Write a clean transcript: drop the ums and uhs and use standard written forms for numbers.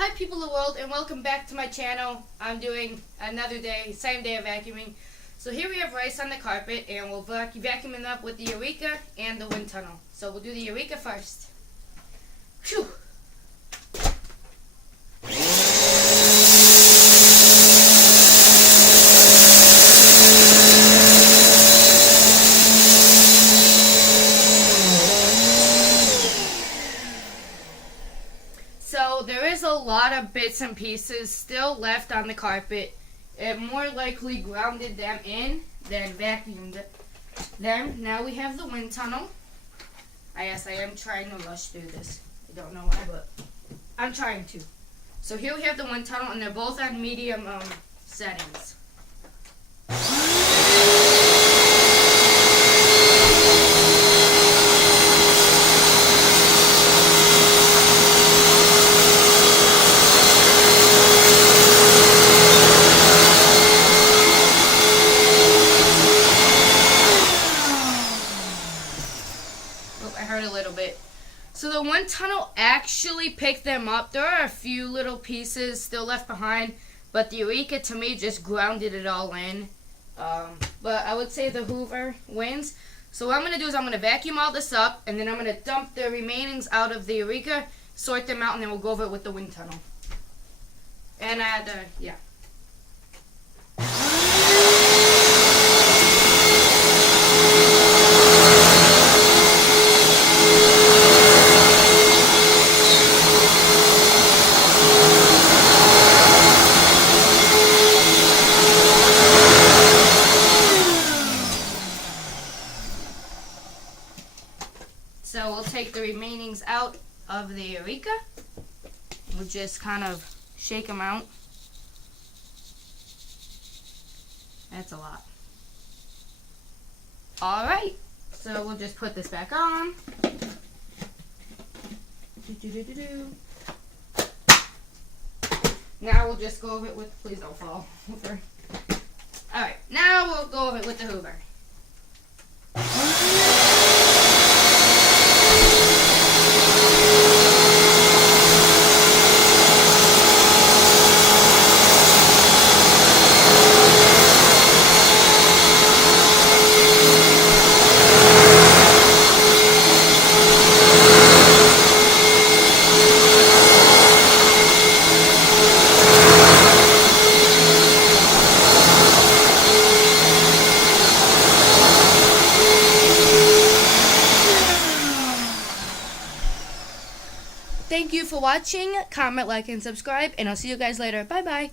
Hi people of the world, and welcome back to my channel. I'm doing another day, same day of vacuuming. So here we have rice on the carpet, and we'll vacuum it up with the Eureka and the wind tunnel. So we'll do the Eureka first. Phew! So there is a lot of bits and pieces still left on the carpet. It more likely grounded them in than vacuumed them. Now we have the wind tunnel. Yes, I am trying to rush through this. I don't know why, but I'm trying to. So here we have the wind tunnel, and they're both on medium settings. I heard a little bit. So the wind tunnel actually picked them up. There are a few little pieces still left behind, but the Eureka to me just grounded it all in. But I would say the Hoover wins. So what I'm going to do is I'm going to vacuum all this up, and then I'm going to dump the remainings out of the Eureka, sort them out, and then we'll go over it with the wind tunnel. And yeah. So we'll take the remainings out of the Eureka. We'll just kind of shake them out. That's a lot. Alright, so we'll just put this back on. Now we'll just go over it with, please don't fall over. Alright, now we'll go over it with the Hoover. Thank you for watching. Comment, like, and subscribe, and I'll see you guys later. Bye-bye.